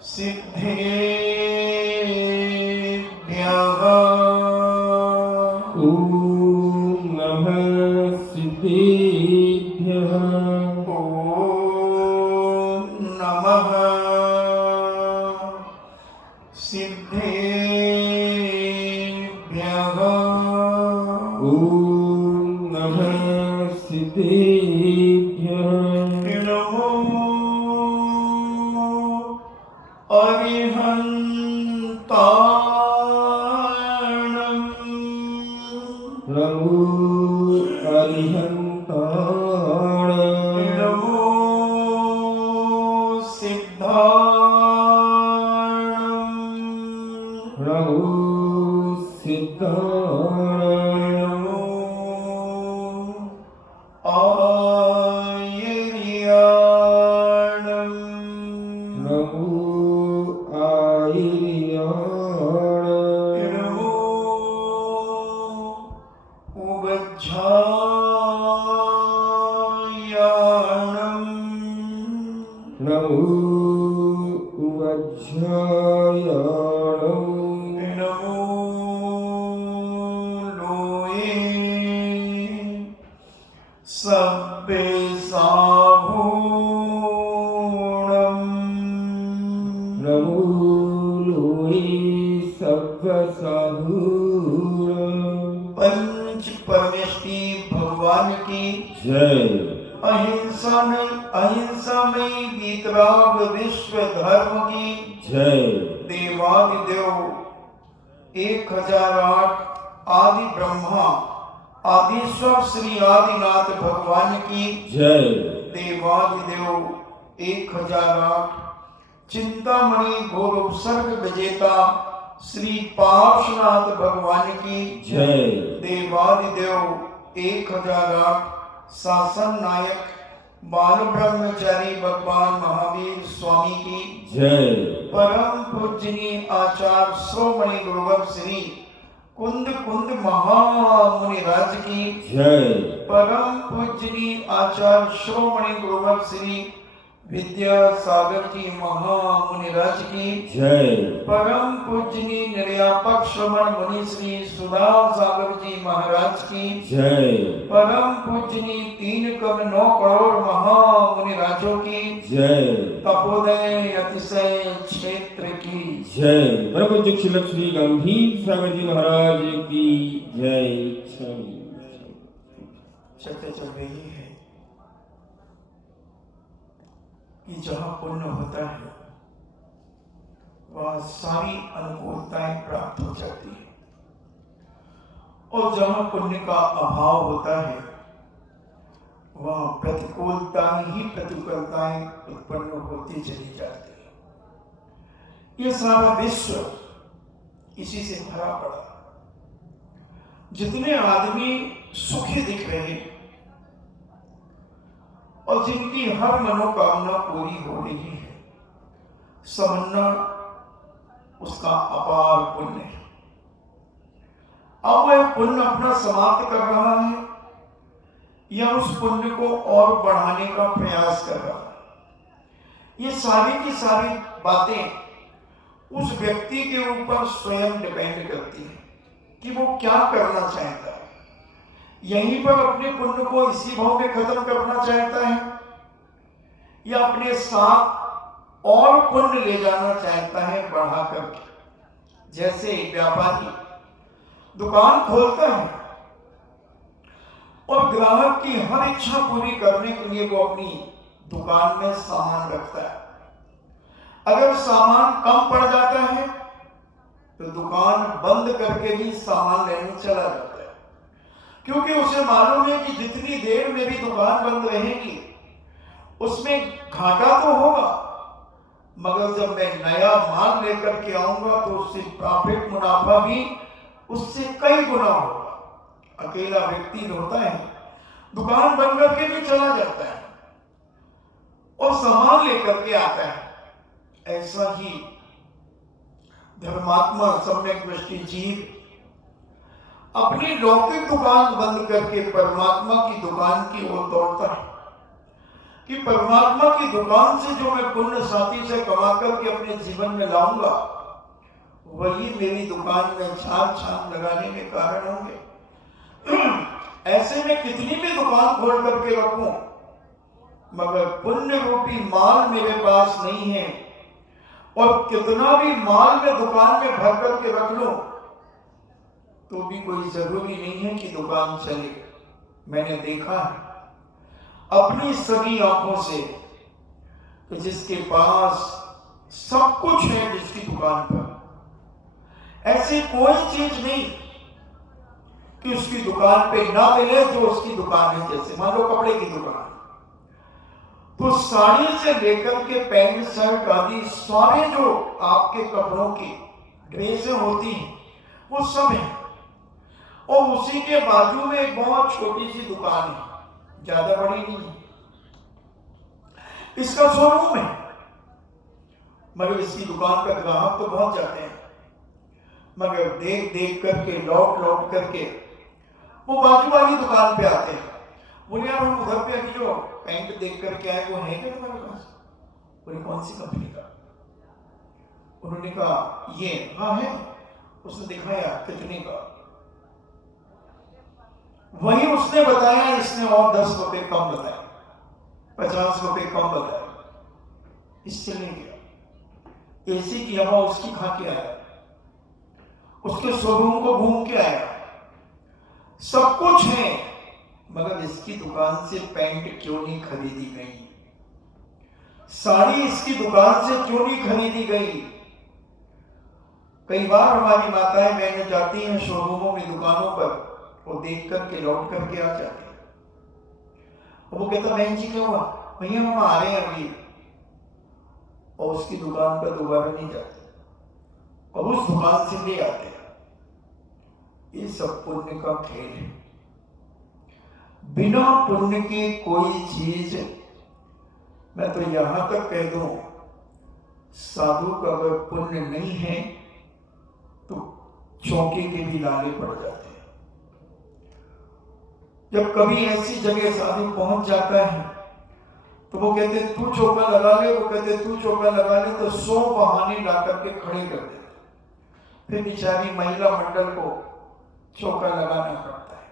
सिद्धेभ्यः ॐ नमः सिद्धेभ्यः ॐ नमः सिद्धेभ्यः ॐ नमः सिद्धेभ्यः नमो अरिहन्ताणम् नमो अरिहन्ताणां नमो सिद्धाणम् नमो सिद्धाणां नमो आयर्याणम् नमो आयर्याणां नमो उवज्झायाणम् नमो उवज्झायाणं नमो लोये सब्बे साहूणम् नमो लोये सव्वसाहूणं पंच परमेष्टि भगवान की जय अहिंसा में वीतराग विश्व धर्म की जय देवादिदेव 1008 आदि ब्रह्मा आदिश्वर श्री आदिनाथ भगवान की जय देवादिदेव 1008 चिंतामणि गोर उपसर्ग विजेता श्री पार्श्वनाथ भगवान की जय देवादिदेव 1008 शासन नायक बाल ब्रह्मचारी भगवान महावीर स्वामी की जय परम पूजनीय आचार्य श्रोमणि गुरुवर श्री कुंद कुंद महामुनिराज की जय परम पूजनीय आचार्य श्रोमणि गुरुवर श्री विद्यासागर जी महामुनिराज की जय परम पूजनीय निर्यापक श्रवण मुनि श्री सुधा सागर जी महाराज की जय परम पूजनीय 3 करोड़ 9 करोड़ महामुनिराजों की जय तपोदय अतिशय क्षेत्र की जय परम पूज्य श्री गंभीर सागर जी महाराज की जय। चर्चा चल रही है कि जहाँ पुण्य होता है वहाँ सारी अनुकूलताएं प्राप्त हो जाती है और जहाँ पुण्य का अभाव होता है वहाँ प्रतिकूलताएं ही प्रतिकूलताएं उत्पन्न होती चली जाती है। ये सारा विश्व इसी से भरा पड़ा। जितने आदमी सुखी दिख रहे हैं और जिनकी हर मनोकामना पूरी हो रही है, समन्ना उसका अपार पुण्य है। अब वह पुण्य अपना समाप्त कर रहा है या उस पुण्य को और बढ़ाने का प्रयास कर रहा है। ये सारी की सारी बातें उस व्यक्ति के ऊपर स्वयं डिपेंड करती है कि वो क्या करना चाहता है। यहीं पर अपने पुण्य को इसी भाव में खत्म करना चाहता है या अपने साथ और पुण्य ले जाना चाहता है बढ़ा करके। जैसे व्यापारी दुकान खोलता है और ग्राहक की हर इच्छा पूरी करने के लिए वो अपनी दुकान में सामान रखता है। अगर सामान कम पड़ जाता है तो दुकान बंद करके भी सामान लेने चला जाता है, क्योंकि उसे मालूम है कि जितनी देर मेरी दुकान बंद रहेगी उसमें घाटा तो होगा, मगर जब मैं नया माल लेकर के आऊंगा तो उससे प्रॉफिट मुनाफा भी उससे कई गुना होगा। अकेला व्यक्ति होता है दुकान बंद करके भी चला जाता है और सामान लेकर के आता है। ऐसा ही धर्मात्मा सम्यक दृष्टि जीव अपनी लौकिक दुकान बंद करके परमात्मा की दुकान की ओर दौड़ता है कि परमात्मा की दुकान से जो मैं पुण्य साथी से कमा करके अपने जीवन में लाऊंगा, वही मेरी दुकान में चार चांद लगाने के कारण होंगे। ऐसे में कितनी भी दुकान खोल करके रखूं, मगर पुण्य रूपी माल मेरे पास नहीं है, और कितना भी माल मैं दुकान में भर करके रख लूं, तो भी कोई जरूरी नहीं है कि दुकान चले। मैंने देखा है अपनी सभी आंखों से कि जिसके पास सब कुछ है, जिसकी दुकान पर ऐसी कोई चीज नहीं कि उसकी दुकान पे ना मिले जो उसकी दुकान है। जैसे मान लो कपड़े की दुकान, तो साड़ी से लेकर के पैंट शर्ट आदि सारे जो आपके कपड़ों की ड्रेसें होती हैं वो सब है, और उसी के बाजू में एक बहुत छोटी सी दुकान है, ज्यादा बड़ी नहीं है, इसका शोरूम है, मगर इसकी दुकान पर ग्राहक तो बहुत जाते हैं, मगर देख देख करके लौट लौट करके वो बाजू वाली दुकान पे आते हैं। बोले यार हम उधर पे अभी जो पैंट देख करके आए वो है क्या तुम्हारे पास? बोले कौन सी कंपनी का? उन्होंने कहा ये, हाँ है। उसने दिखाया कितने का, वही उसने बताया, इसने और 10 रुपए कम बताया, 50 रुपए कम बताया। इससे नहीं गया, एसी की हवा उसकी खा के आया, उसके शोरूम को घूम के आया, सब कुछ है, मगर इसकी दुकान से पैंट क्यों नहीं खरीदी गई, साड़ी इसकी दुकान से क्यों नहीं खरीदी गई। कई बार हमारी माताएं बहनें जाती हैं शोरूमों में, दुकानों पर, वो देख करके लौट करके आ जाती है, वो कहता बहन जी क्या हुआ? भैया हम आ रहे हैं अभी, और उसकी दुकान पर दोबारा नहीं जाते, और उस दुकान से ले आते। ये सब पुण्य का खेल है। बिना पुण्य की कोई चीज, मैं तो यहां तक कह दूं, साधु का अगर पुण्य नहीं है तो चौके के भी लाले पड़ जाते हैं। जब कभी ऐसी जगह साधु पहुंच जाता है तो वो कहते तू चौका लगा ले, वो कहते तू चौका लगा ले, तो 100 बहाने ला करके खड़े कर देते, फिर बेचारी महिला मंडल को चौका लगाना पड़ता है।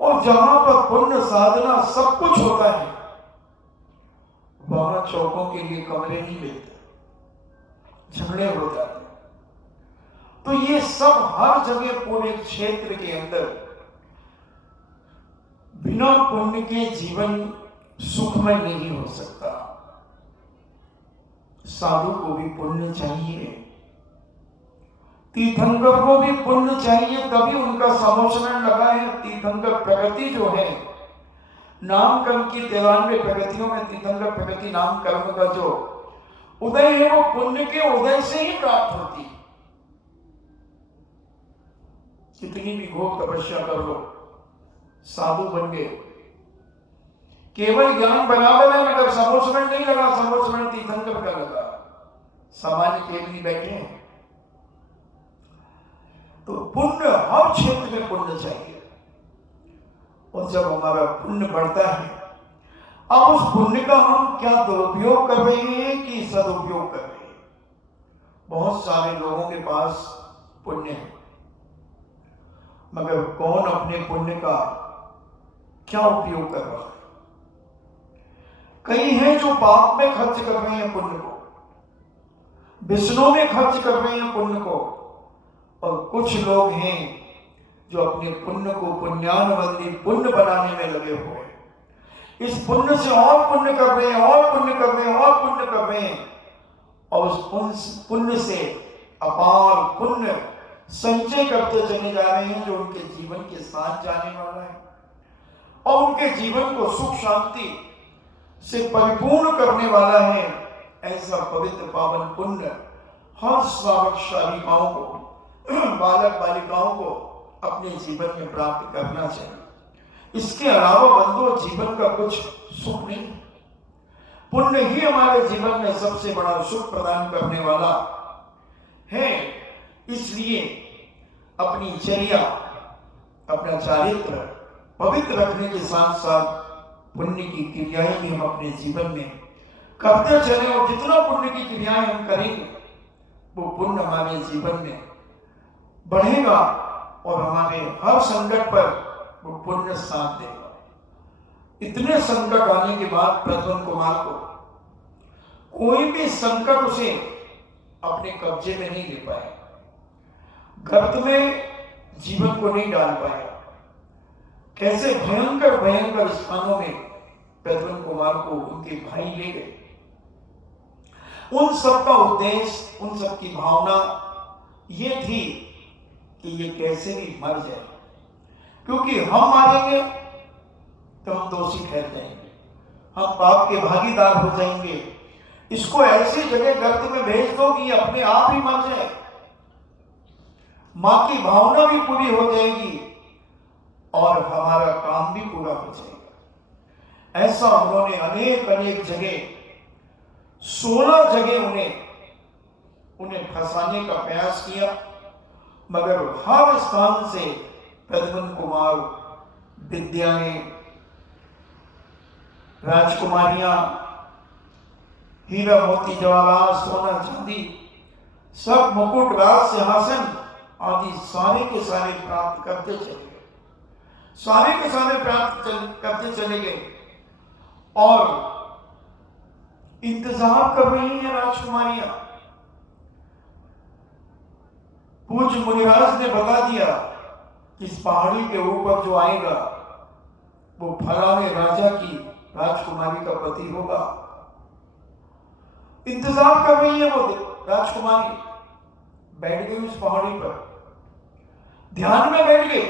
और जहां पर पुण्य साधना सब कुछ होता है, वहां चौकों के लिए कमरे नहीं मिलते, झगड़े हो जाते। तो ये सब हर जगह पूरे क्षेत्र के अंदर बिना पुण्य के जीवन सुखमय नहीं हो सकता। साधु को भी पुण्य चाहिए, तीर्थंकर को भी पुण्य चाहिए, तभी उनका समोचरण लगा है। तीर्थंकर प्रगति जो है, नाम कर्म की 93 प्रगतियों में तीर्थंकर प्रगति नाम कर्म का जो उदय है, वो पुण्य के उदय से ही प्राप्त होती है। कितनी भी घोर तपस्या कर लो, साधु बन गए, केवल ज्ञान बराबर है, मगर समोचरण नहीं लगा, समोचरण तीर्थंकर का लगा, सामान्य केवली बैठे हैं। तो पुण्य, हर क्षेत्र में पुण्य चाहिए, और जब हमारा पुण्य बढ़ता है, अब उस पुण्य का हम क्या दुरुपयोग कर रहे हैं कि सदुपयोग कर रहे हैं। बहुत सारे लोगों के पास पुण्य है, मगर कौन अपने पुण्य का क्या उपयोग कर रहा है। कई हैं जो पाप में खर्च कर रहे हैं पुण्य को, विष्णु में खर्च कर रहे हैं पुण्य को, और कुछ लोग हैं जो अपने पुण्य को पुण्यानुबंधी पुण्य बनाने में लगे हुए हैं। इस पुण्य से और पुण्य कर रहे हैं, और पुण्य कर रहे हैं, और पुण्य कर रहे हैं, और उस पुण्य से अपार पुण्य संचय करते चले जा रहे हैं, जो उनके जीवन के साथ जाने वाला है, और उनके जीवन को सुख शांति से परिपूर्ण करने वाला है। ऐसा पवित्र पावन पुण्य हर श्रावक श्राविकाओं को, बालक बालिकाओं को अपने जीवन में प्राप्त करना चाहिए। इसके अलावा बंधुओं, जीवन का कुछ सुख नहीं। पुण्य ही हमारे जीवन में सबसे बड़ा सुख प्रदान करने वाला है। इसलिए अपनी चर्या, अपना चारित्र पवित्र रखने के साथ साथ पुण्य की क्रियाएं भी हम अपने जीवन में करते चले, और जितना पुण्य की क्रियाएं हम करेंगे वो पुण्य हमारे जीवन में बढ़ेगा और हमारे हर संकट पर वो पुण्य साथ देगा। इतने संकट आने के बाद प्रद्युम्न कुमार को कोई भी संकट उसे अपने कब्जे में नहीं ले पाया, गर्त में जीवन को नहीं डाल पाया। कैसे भयंकर भयंकर स्थानों में प्रद्युम्न कुमार को उनके भाई ले गए। उन सब का उद्देश्य, उन सब की भावना ये थी कि ये कैसे भी मर जाए, क्योंकि हम मारेंगे तो हम दोषी ठहर जाएंगे, हम पाप के भागीदार हो जाएंगे। इसको ऐसी जगह गर्त में भेज दो कि अपने आप ही मर जाए, मां की भावना भी पूरी हो जाएगी और हमारा काम भी पूरा हो जाएगा। ऐसा उन्होंने अनेक अनेक जगह, 16 जगह उन्हें फंसाने का प्रयास किया, मगर हर स्थान से प्रद्युम्न कुमार विद्याएं, राजकुमारियां, हीरा मोती जवाहरात, सोना चांदी, सब मुकुट, राज सिंहासन आदि सारे के सारे प्राप्त करते चले गए, सारे के सारे प्राप्त करते चले गए। और इंतजार कर रही हैं राजकुमारियां। पूज्य मुनिराज ने बता दिया कि इस पहाड़ी के ऊपर जो आएगा वो फलाने राजा की राजकुमारी का पति होगा। इंतजार कर रही है वो राजकुमारी, बैठ गई उस पहाड़ी पर, ध्यान में बैठ गई,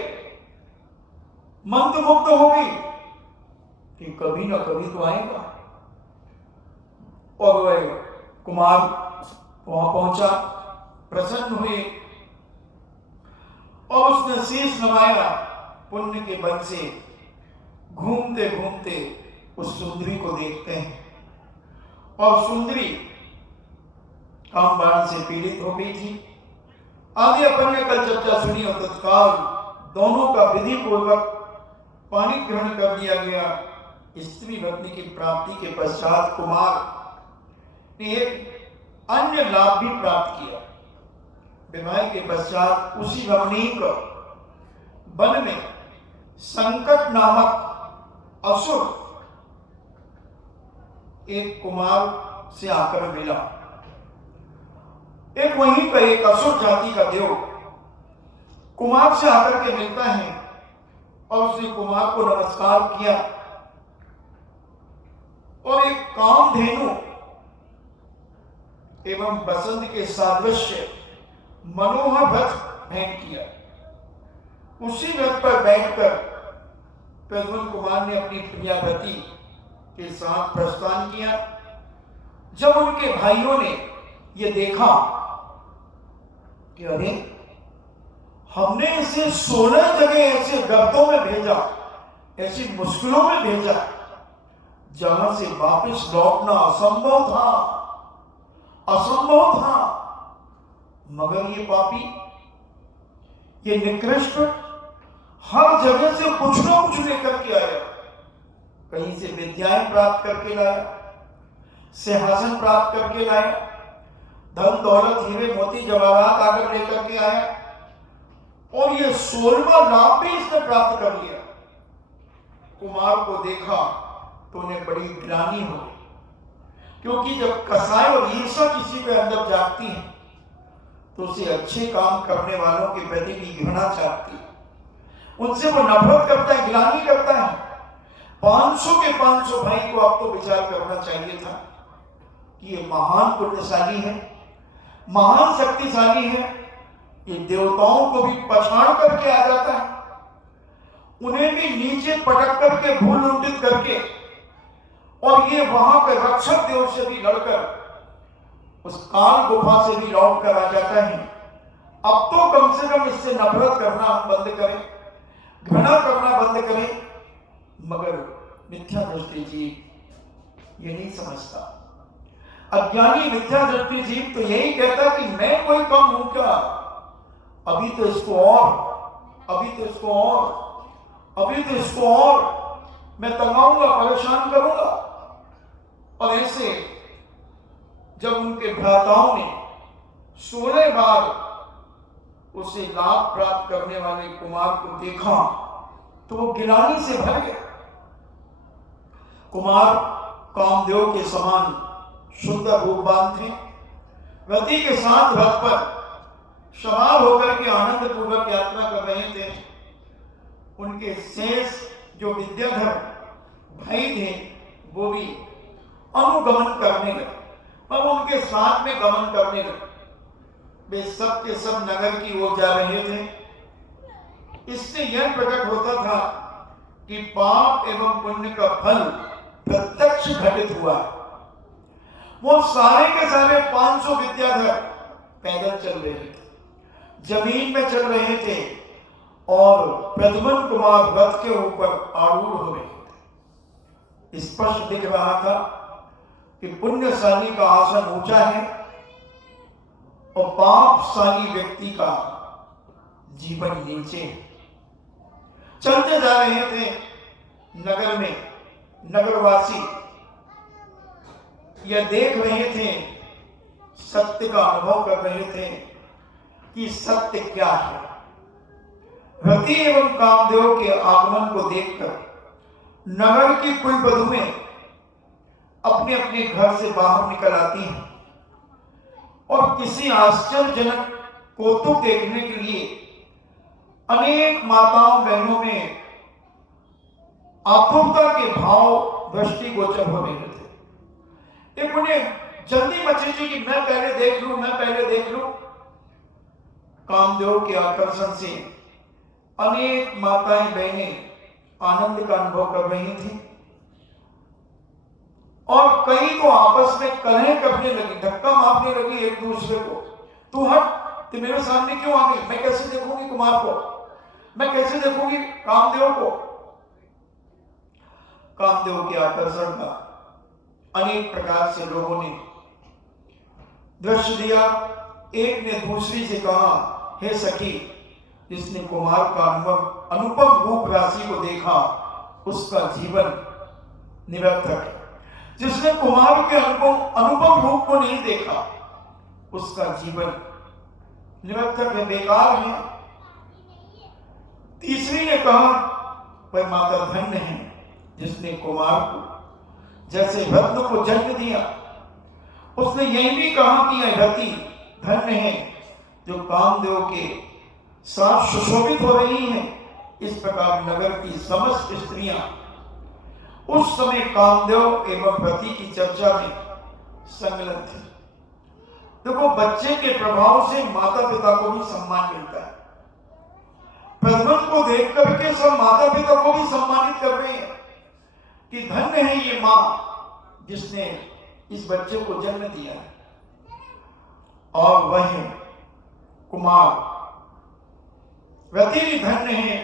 मंत्रमुग्ध हो गई कि कभी ना कभी तो आएगा। और वह कुमार वहां पहुंचा, प्रसन्न हुए और उसने शीश नवाया। पुण्य के बल से घूमते घूमते उस सुंदरी को देखते हैं, और सुंदरी कामबान से पीड़ित हो गई थी। आगे अपन ने कल चर्चा सुनी और तत्काल दोनों का विधि पूर्वक पानी ग्रहण कर दिया गया। स्त्री रत्न की प्राप्ति के पश्चात कुमार ने एक अन्य लाभ भी प्राप्त किया। विवाह के पश्चात उसी रमणीक वन में संकट नामक असुर एक कुमार से आकर मिला। एक वहीं का एक असुर जाति का देव कुमार से आकर के मिलता है और उसने कुमार को नमस्कार किया और एक कामधेनु एवं बसंत के सादृश्य मनोहर व्रत भेंट किया। उसी व्रत पर बैठकर प्रद्युम्न कुमार ने अपनी प्रियावती के साथ प्रस्थान किया। जब उनके भाइयों ने यह देखा कि अरे हमने इसे 16 जगह ऐसे गर्तों में भेजा, ऐसी मुश्किलों में भेजा जहां से वापस लौटना असंभव था, असंभव था, मगर ये पापी, ये निकृष्ट हर जगह से कुछ ना कुछ लेकर के आया। कहीं से विद्याएं प्राप्त करके लाया, सिंहासन प्राप्त करके लाया, धन दौलत हीरे मोती जवाहरात आकर लेकर के आया, और ये 16वां लाभ भी इसने प्राप्त कर लिया। कुमार को देखा तो उन्हें बड़ी ग्लानि हो गई, क्योंकि जब कसाई और ईर्ष्या किसी के अंदर जागती है तो उसे अच्छे काम करने वालों के प्रति भी घृणा चाहती है, उनसे वो नफरत करता है, ग्लानि करता है। 500 के 500 भाई को अब तो विचार करना चाहिए था कि ये महान पुण्यशाली है, महान शक्तिशाली है, ये देवताओं को भी पछाड़ करके आ जाता है, उन्हें भी नीचे पटक करके भूल लुंठित करके, और ये वहां के रक्षक देव से भी लड़कर उस काल गुफा से भी लौट कर आ जाता है। अब तो कम से कम इससे नफरत करना बंद करें, घृणा करना बंद करें। मगर मिथ्या दृष्टि जीव ये नहीं समझता। अज्ञानी मिथ्या दृष्टि जीव तो यही कहता कि मैं कोई कम हूं क्या, अभी तो इसको और, अभी तो इसको और, अभी तो इसको और, मैं तंगाऊंगा, परेशान करूंगा। और ऐसे जब उनके भ्राताओं ने 16 बार उसे लाभ प्राप्त करने वाले कुमार को देखा तो वो गिलानी से भर गए। कुमार कामदेव के समान सुंदर रूपवान थे। रति के साथ रथ पर सवार होकर के आनंद पूर्वक यात्रा कर रहे थे। उनके शेष जो विद्याधर भाई थे वो भी अनुगमन करने लगे, अब उनके साथ में गमन करने लगे। वे सब के सब नगर की ओर जा रहे थे। इससे यह प्रकट होता था कि पाप एवं पुण्य का फल प्रत्यक्ष घटित हुआ है। वो सारे के सारे 500 विद्याधर पैदल चल रहे थे, जमीन में चल रहे थे और प्रद्युम्न कुमार रथ के ऊपर आरूढ़ हो रहे थे। स्पष्ट दिख रहा था कि पुण्यशाली का आसन ऊंचा है और पापशाली व्यक्ति का जीवन नीचे है। चलते जा रहे थे नगर में। नगरवासी यह देख रहे थे, सत्य का अनुभव कर रहे थे कि सत्य क्या है। रति एवं कामदेव के आगमन को देखकर नगर की कुल वधुएं अपने अपने घर से बाहर निकल आती हैं और किसी आश्चर्यजनक कौतुक देखने के लिए अनेक माताओं बहनों में आतुरता के भाव दृष्टिगोचर हो रहे थे। एक उन्हें जल्दी मची थी कि मैं पहले देख लूं, मैं पहले देख लूं। कामदेव के आकर्षण से अनेक माताएं बहनें आनंद का अनुभव कर रही थी और कई तो आपस में कलह करने लगी, धक्का मारने लगी एक दूसरे को। तू हट, तू मेरे सामने क्यों आ गई? मैं कैसे देखूंगी कुमार को, मैं कैसे देखूंगी कामदेव को? कामदेव के आकर्षण का अनेक प्रकार से लोगों ने दृश्य दिया। एक ने दूसरी से कहा, हे सखी, जिसने कुमार का अनुपम रूप राशि को देखा उसका जीवन निरर्थक है। जिसने कुमार के अनुपम रूप को नहीं देखा उसका जीवन निरर्थक है, बेकार है। तीसरी ने कहा, वह माता धन्य है जिसने कुमार को जैसे रत्न को जन्म दिया। उसने यही भी कहा कि यह रति धन्य है जो कामदेव के साथ सुशोभित हो रही हैं। इस प्रकार नगर की समस्त स्त्रियां उस समय कामदेव एवं रति की चर्चा में संलग्न थी। देखो, बच्चे के प्रभाव से माता पिता को भी सम्मान मिलता है। प्रद्युम्न को देख करके सब माता पिता को भी सम्मानित कर रहे हैं कि धन्य है ये मां जिसने इस बच्चे को जन्म दिया है। और वह कुमार रति भी धन्य है।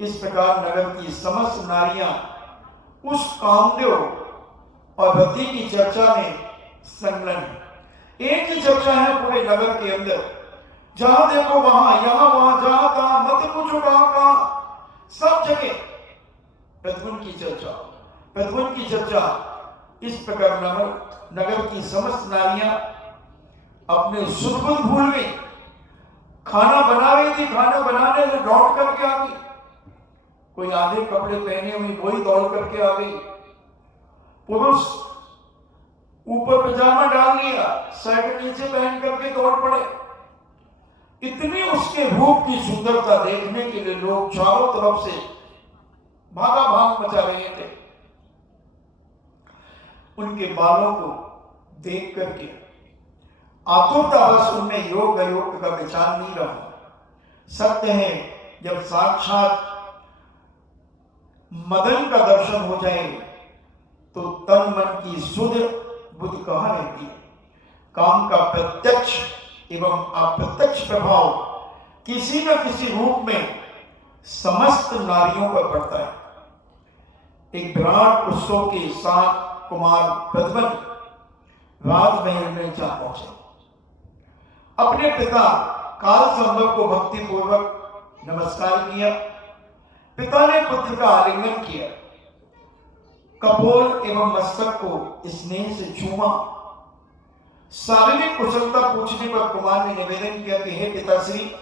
इस प्रकार नगर की समस्त नारियां उस कामदेव और रति की चर्चा में संलग्न है। एक ही चर्चा है पूरे नगर के अंदर, जहां देखो वहां, यहां वहां, जहां तहां, मत पूछो कहां कहां, सब जगह प्रद्युम्न की चर्चा, प्रद्युम्न की चर्चा। इस प्रकार नगर की समस्त नारियां अपने सुध बुध भूल गई। खाना बना रही थी, खाना बनाने से दौड़ करके आ गई। कोई आधे कपड़े पहने हुई वही दौड़ करके आ गई। पुरुष ऊपर पजामा डाल लिया, शर्ट नीचे पहन करके दौड़ पड़े। इतनी उसके रूप की सुंदरता देखने के लिए लोग चारों तरफ से भागा भाग मचा रहे थे। उनके बालों को देख करके आतुरता बस उनमें योग अयोग का विचार नहीं रहा। सत्य है, जब साक्षात मदन का दर्शन हो जाए तो तन मन की सुध बुद्धि कहाँ रहती है। काम का प्रत्यक्ष एवं अप्रत्यक्ष प्रभाव किसी न किसी रूप में समस्त नारियों पर पड़ता है। एक विराट उत्सव के साथ कुमार प्रद्युम्न राजमहल में जा पहुंचे। अपने पिता काल संभव को भक्ति पूर्वक नमस्कार किया। पिता ने पुत्र का आलिंगन किया कपोल एवं मस्तक को स्नेह से चूमा। शारीरिक कुशलता पूछने पर कुमार ने निवेदन किया कि हे पिताश्री,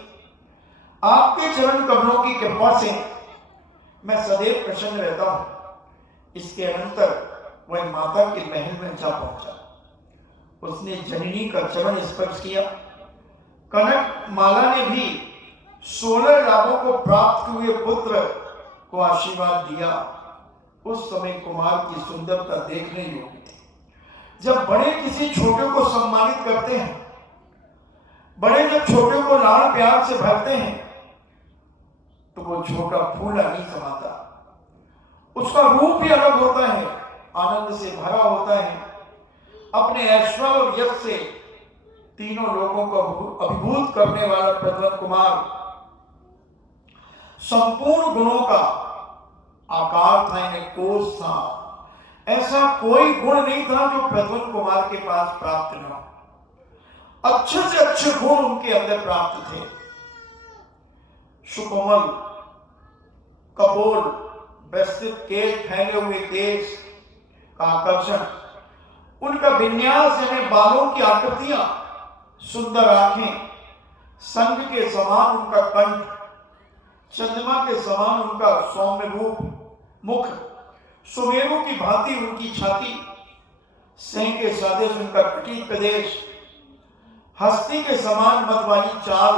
आपके चरण कमलों की कृपा से मैं सदैव प्रसन्न रहता हूं। इसके अनंतर वह माता के महल में जा पहुंचा। उसने जननी का चरण स्पर्श किया। कनक माला ने भी 16 लाभों को प्राप्त हुए पुत्र को आशीर्वाद दिया। उस समय कुमार की सुंदरता देखने योग्य थी। जब बड़े किसी छोटे को सम्मानित करते हैं, बड़े जब छोटे को लाड़ प्यार से भरते हैं, तो वो छोटा फूला नहीं समाता। उसका रूप ही अलग होता है, आनंद से भरा होता है। अपने ऐश्वर्य और यश से तीनों लोगों को अभिभूत करने वाला प्रद्युम्न कुमार संपूर्ण गुणों का आकार था, इन्हें कोष था। ऐसा कोई गुण नहीं था जो प्रद्युम्न कुमार के पास प्राप्त न हो। अच्छे से अच्छे गुण उनके अंदर प्राप्त थे। सुकोमल कपोल, विस्तृत केश, फैले हुए केश का आकर्षण, उनका विन्यास यानी बालों की आकृतियां, सुंदर आंखें, संग के समान उनका कंठ, चंद्रमा के समान उनका सौम्य रूप, मुख, सुमेरु की भांति उनकी छाती, सिंह के सदृश उनका कटी प्रदेश, हस्ती के समान मत वाली चाल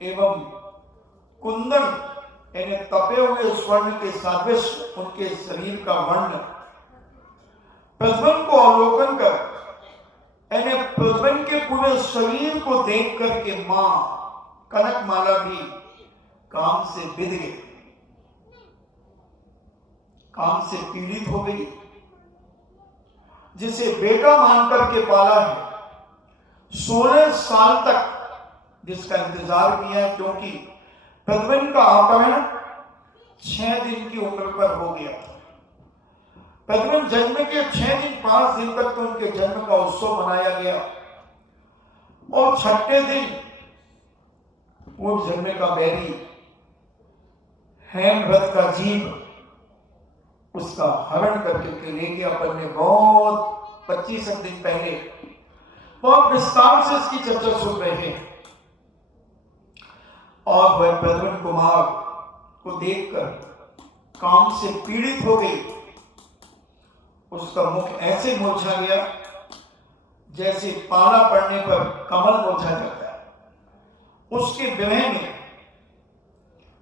एवं कुंदन यानी तपे हुए स्वर्ण के सदृश उनके शरीर का वर्ण। प्रद्युम्न को अवलोकन कर यानी प्रद्युम्न के पूरे शरीर को देख करके मां कनकमाला भी काम से बिध गई, काम से पीड़ित हो गई। जिसे बेटा मानकर के पाला है, 16 साल तक जिसका इंतजार किया, क्योंकि प्रद्युम्न का अपहरण 6 दिन की उम्र पर हो गया था। प्रद्युम्न जन्म के 6 दिन 5 दिन तक तो उनके जन्म का उत्सव मनाया गया और 6ठे दिन पूर्व जन्म का बैरी हेमव्रत का जीव उसका हरण करके ले गया। अपन ने बहुत 25 दिन पहले बहुत विस्तार से इसकी चर्चा सुन रहे हैं। और वह प्रद्युम्न कुमार को देखकर काम से पीड़ित हो गई। उसका मुख ऐसे मुरझा गया जैसे पाला पड़ने पर कमल मुरझा जाता है। उसके विरह में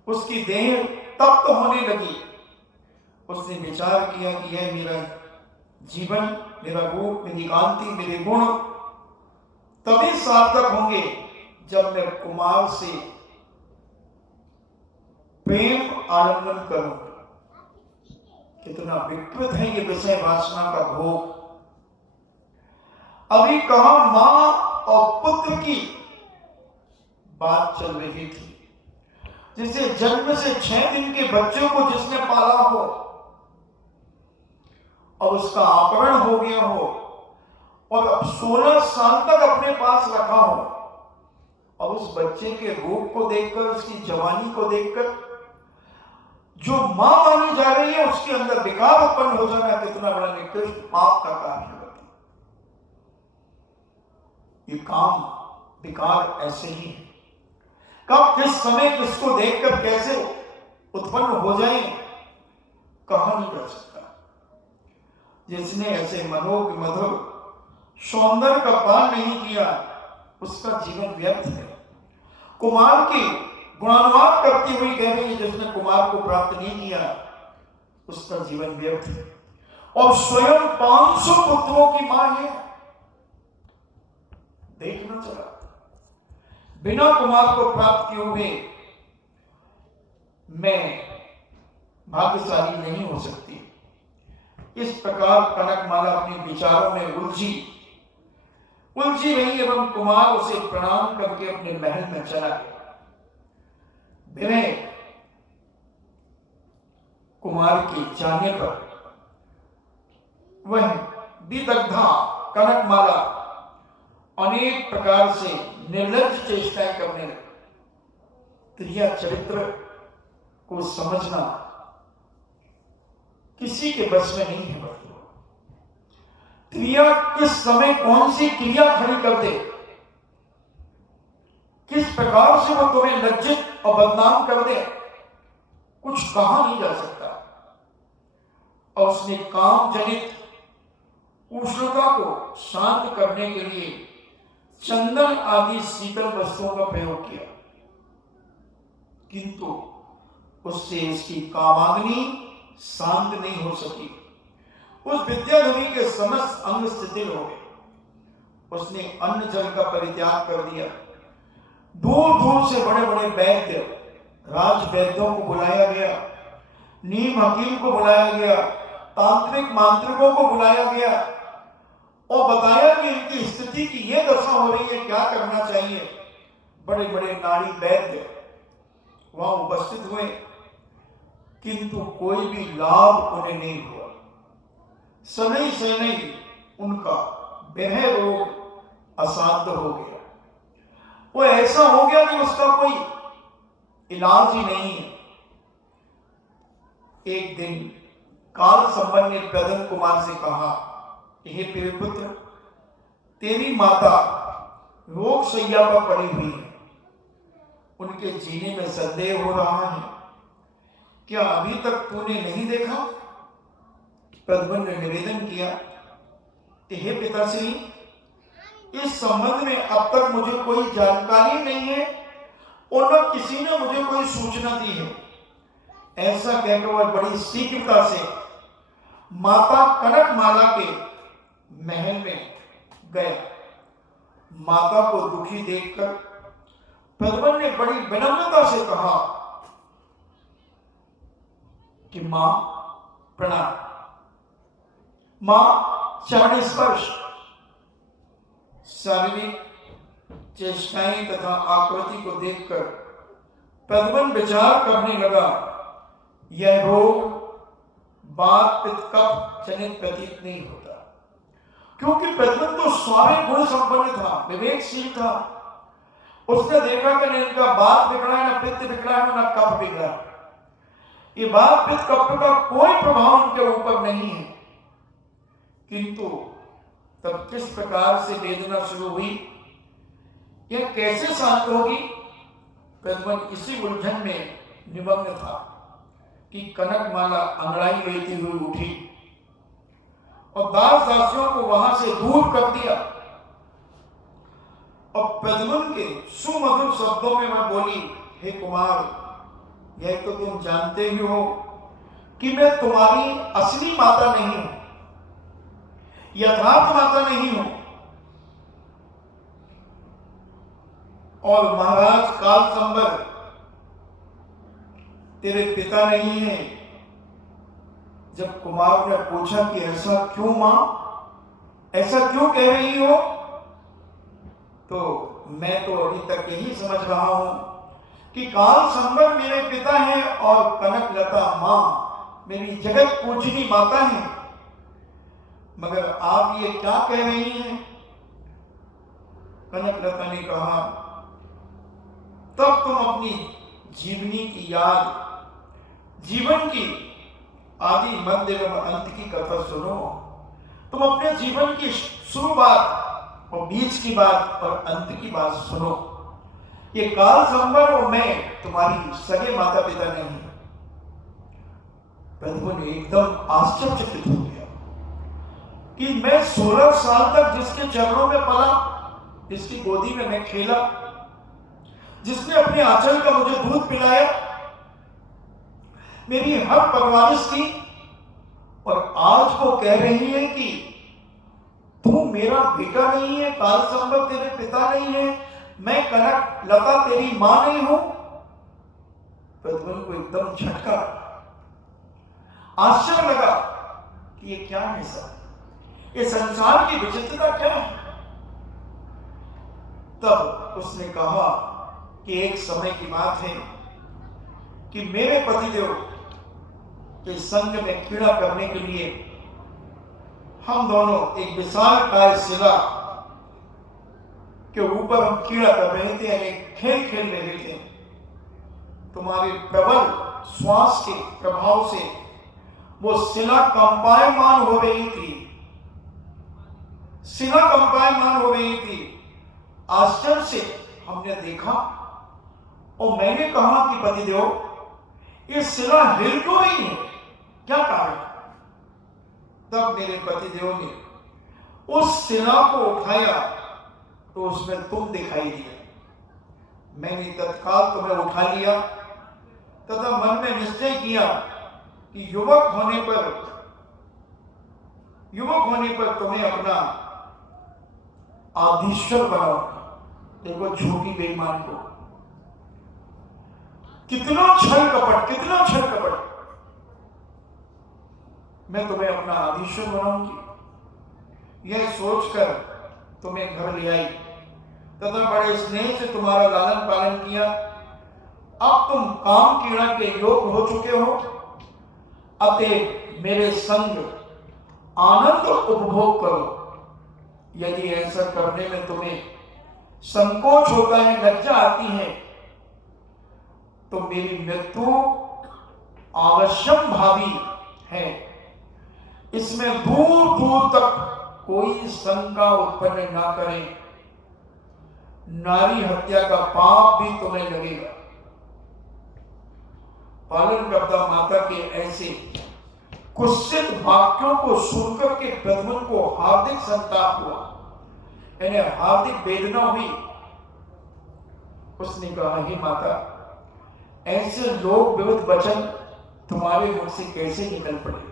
उसकी देह तप्त होने लगी। उसने विचार किया कि यह मेरा जीवन, मेरा रूप, मेरी कांति, मेरे गुण तभी सार्थक होंगे जब मैं कुमार से प्रेम आलिंगन करूं। कितना विकृत है ये विषय वासना का भोग। अभी कहा मां और पुत्र की बात चल रही थी, जिसे जन्म से 6 दिन के बच्चों को जिसने पाला हो और उसका अपहरण हो गया हो और अब 16 साल तक अपने पास रखा हो, और उस बच्चे के रूप को देखकर, उसकी जवानी को देखकर जो मां मानी जा रही है उसके अंदर विकार उत्पन्न हो जाना कितना बड़ा निकृष्ट पाप का कार्य है। ये काम विकार ऐसे ही है। कब किस समय किसको देखकर कैसे उत्पन्न हो जाए कहा नहीं जा सकता। जिसने ऐसे मधुर सौंदर्य का पान नहीं किया उसका जीवन व्यर्थ है। कुमार की गुणानुवाद करती हुई कह रही है, जिसने कुमार को प्राप्त नहीं किया उसका जीवन व्यर्थ है। और स्वयं 500 पुत्रों की मां है। देखना चला बिना कुमार को प्राप्त किए हुए मैं भाग्यशाली नहीं हो सकती। इस प्रकार कनकमाला अपने विचारों में उलझी रही एवं कुमार उसे प्रणाम करके अपने महल में चला गया। विनय कुमार के जाने पर वह विदग्धा कनकमाला अनेक प्रकार से निर्लज्ज चेष्टाएं करने लगी। प्रिया चरित्र को समझना किसी के बस में नहीं है बच्चों। क्रिया किस समय कौन सी क्रिया खड़ी कर दे, किस प्रकार से वो तुम्हें लज्जित और बदनाम कर दे, कुछ कहा नहीं जा सकता। और उसने काम जनित उष्णता को शांत करने के लिए चंदन आदि शीतल वस्तुओं का प्रयोग किया, किंतु उससे इसकी कामाग्नि शांत नहीं हो सकी। उस विद्याधरी के समस्त अंग शिथिल हो गए। उसने अन्न जल का परित्याग कर दिया। दूर दूर से बड़े बड़े वैद्य, राज वैद्यों को बुलाया गया, नीम हकीम को बुलाया गया, तांत्रिक मांत्रिकों को बुलाया गया और बताया कि इनकी स्थिति की ये दशा हो रही है, क्या करना चाहिए। बड़े बड़े नाड़ी वैद्य वहां उपस्थित हुए, किंतु कोई भी लाभ उन्हें नहीं हुआ। शनै शनै उनका वह रोग असाध्य हो गया। वो ऐसा हो गया कि उसका कोई इलाज ही नहीं है। एक दिन काल संबंध ने प्रदन कुमार से कहा, हे प्रियपुत्र, तेरी माता रोग शैया पर पड़ी हुई है, उनके जीने में संदेह हो रहा है, क्या अभी तक तूने नहीं देखा? प्रद्युम्न ने निवेदन किया, हे पिताश्री, इस संबंध में अब तक मुझे कोई जानकारी नहीं है और न किसी ने मुझे कोई सूचना दी है। ऐसा कहकर वह बड़ी शीघ्रता से माता कनकमाला के महल में गया। माता को दुखी देखकर प्रद्युम्न ने बड़ी विनम्रता से कहा कि मां प्रणाम। मां चरण स्पर्श, शारीरिक चेष्टाएं तथा आकृति को देखकर प्रद्युम्न विचार करने लगा, यह रोग बात पित्त कफ जनित प्रतीत नहीं होता, क्योंकि प्रद्युम्न तो सारे गुण संपन्न था, विवेकशील था। उसने देखा कि न इनका बात बिगड़ा है, न पित्त बिगड़ा है, न कफ बिगड़ा। ये बात पित्त कफ का कोई प्रभाव उनके ऊपर नहीं है। किंतु तब किस प्रकार से वेदना शुरू हुई, यह कैसे शांत होगी? प्रद्युम्न इसी उलझन में निमग्न था कि कनकमाला अंगड़ाई लेती हुई उठी और दास दासियों को वहां से दूर कर दिया और प्रद्युम्न के सुमधुर शब्दों में वह बोली, हे कुमार, यह तो तुम जानते ही हो कि मैं तुम्हारी असली माता नहीं हूं, यथार्थ माता नहीं हूं। और महाराज काल संबंध तेरे पिता नहीं है। जब कुमार ने पूछा कि ऐसा क्यों मां, ऐसा क्यों कह रही हो, तो मैं तो अभी तक यही समझ रहा हूं कि काल संबंध मेरे पिता हैं और कनकलता मां मेरी जगत पूजनी माता है। मगर आप ये क्या कह रही हैं? कनकलता ने कहा, तब तुम अपनी जीवनी की याद, जीवन की आदि मध्य एवं अंत की कथा सुनो। तुम अपने जीवन की शुरुआत और बीच की बात और अंत की बात सुनो। ये काल संबंध और मैं तुम्हारी सगे माता पिता नहीं। प्रद्युम्न एकदम आश्चर्यचकित हो गया कि मैं 16 साल तक जिसके चरणों में पला, जिसकी गोदी में मैं खेला, जिसने अपने आंचल का मुझे दूध पिलाया, मेरी हर परवरिश की, और आज वो कह रही है कि तू मेरा बेटा नहीं है, काल संबंध तेरे पिता नहीं है, मैं कनकलता तेरी मां नहीं हूं। प्रद्युम्न को एकदम झटका, आश्चर्य लगा कि ये क्या है सर, ये संसार की विचित्रता क्या है। तब उसने कहा कि एक समय की बात है कि मेरे पतिदेव के संग में क्रीड़ा करने के लिए हम दोनों एक विशालकाय शिला के ऊपर हम क्रीड़ा कर रहे थे, यानी खेल खेल रहे थे। तुम्हारे प्रबल श्वास के प्रभाव से वो शिला कंपायमान हो रही थी, शिला कंपायमान हो रही थी। आश्चर्य से हमने देखा और मैंने कहा कि पतिदेव ये शिला हिल क्यों रही है, क्या कारण? तब मेरे पतिदेव ने उस शिला को उठाया तो उसमें तुम दिखाई दिया। मैंने तत्काल तुम्हें उठा लिया तथा मन में निश्चय किया कि युवक होने पर तुम्हें अपना आधीश्वर बनाऊंगा। देखो झूठी बेईमान को, कितना छल कपट। मैं तुम्हें अपना आधीश्वर बनाऊंगी, यह सोचकर तुम्हें घर ले आई तथा बड़े स्नेह से तुम्हारा लालन पालन किया। अब तुम काम कीड़ा के योग हो चुके हो, अतः मेरे संग आनंद उपभोग करो। यदि ऐसा करने में तुम्हें संकोच होता है, लज्जा आती है, तो मेरी मृत्यु अवश्यम भावी है, इसमें दूर दूर तक कोई शंका उत्पन्न ना करें। नारी हत्या का पाप भी तुम्हें लगेगा। पालनकर्ता माता के ऐसे कुत्सित वाक्यों को सुनकर के प्रद्युम्न को हार्दिक संताप हुआ, यानी हार्दिक वेदना हुई। उसने कहा, हे माता, ऐसे लोग विविध वचन तुम्हारे मुख से कैसे निकल पड़े?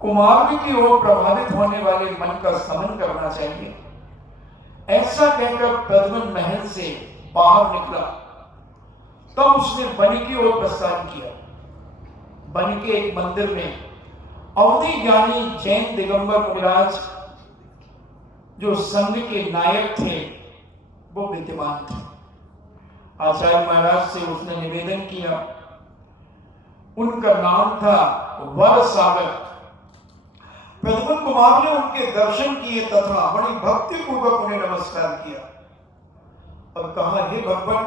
कुमार्ग की ओर प्रभावित होने वाले मन का समन करना चाहिए। ऐसा कहकर प्रद्युम्न महल से बाहर निकला। तब उसने बनी की ओर प्रस्थान किया। बनी के एक मंदिर में अवधि ज्ञानी जैन दिगंबर मुनिराज, जो संघ के नायक थे, वो विद्यमान थे। आचार्य महाराज से उसने निवेदन किया। उनका नाम था वर सागर। प्रद्युम्न कुमार ने उनके दर्शन किए तथा बड़ी भक्ति पूर्वक उन्हें नमस्कार किया और कहा, हे भगवान,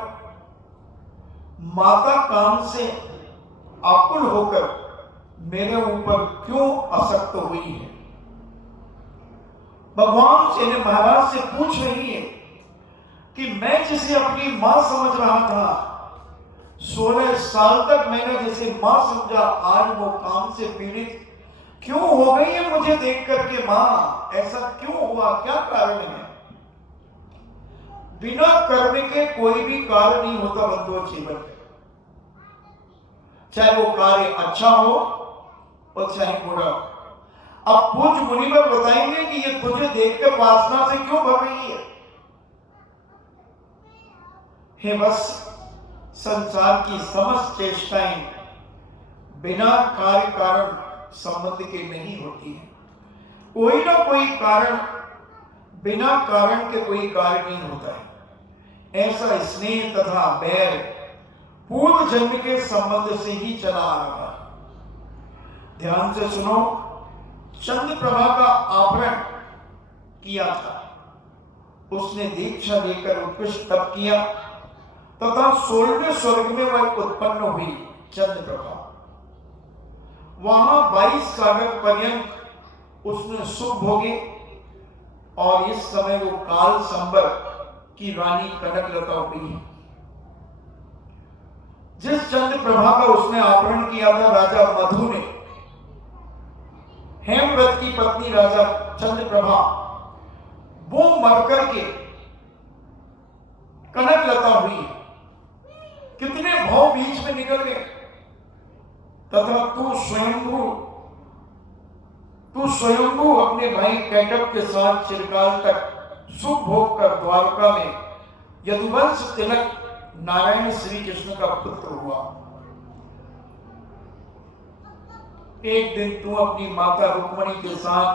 माता काम से आकुल होकर मेरे ऊपर क्यों आसक्त हुई है? भगवान से ने महाराज से पूछ रही है कि मैं जिसे अपनी मां समझ रहा था, 16 साल तक मैंने जिसे मां समझा, आज वो काम से पीड़ित क्यों हो गई है मुझे देख करके? मां, ऐसा क्यों हुआ, क्या कारण है? बिना कर्म के कोई भी कार्य नहीं होता बंधुओं जीवन में, चाहे वो कार्य अच्छा हो और चाहे बुरा हो। अब पूज्य मुनिवर बताएंगे कि ये तुझे देखकर वासना से क्यों भर रही है। हे बस, संसार की समस्त चेष्टाएं बिना कार्य कारण संबंध के नहीं होती है। कोई ना कोई कारण, बिना कारण के कोई कार्य नहीं होता है। ऐसा स्नेह तथा बैर पूर्व जन्म के संबंध से ही चला आ रहा है। ध्यान से सुनो। चंद्र प्रभा का आवरण किया था, उसने दीक्षा लेकर उत्कृष्ट तप किया तथा 16वें स्वर्ग में वह उत्पन्न हुई चंद्र प्रभा। वहां 22 सागर पर्यंत उसने सुख भोगे और इस समय वो काल संबर की रानी कनकलता हुई है। जिस चंद्र प्रभा का उसने आवरण किया था राजा मधु ने, हेमव्रत की पत्नी राजा चंद्र प्रभा, वो मरकर के कनकलता हुई। कितने भाव बीच में निकल गए। तथा तू स्वयंभू अपने भाई कैटव के साथ चिरकाल तक सुख भोग कर द्वारका में यदुवंश तिलक नारायण श्री कृष्ण का पुत्र हुआ। एक दिन तू अपनी माता रुक्मणी के साथ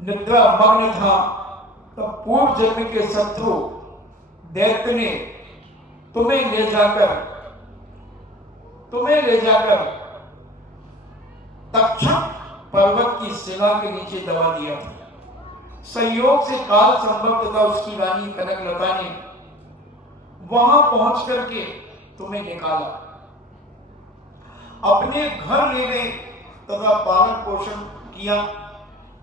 निद्रा मग्न था, तब पूर्व जन्म के शत्रु दैत्य ने तुम्हें ले जाकर तक्षक पर्वत की शिला के नीचे दबा दिया था। संयोग से काल संभव तथा उसकी रानी कनकलता ने वहां पहुंच करके तुम्हें निकाला, अपने घर ले गए तथा पालन पोषण किया।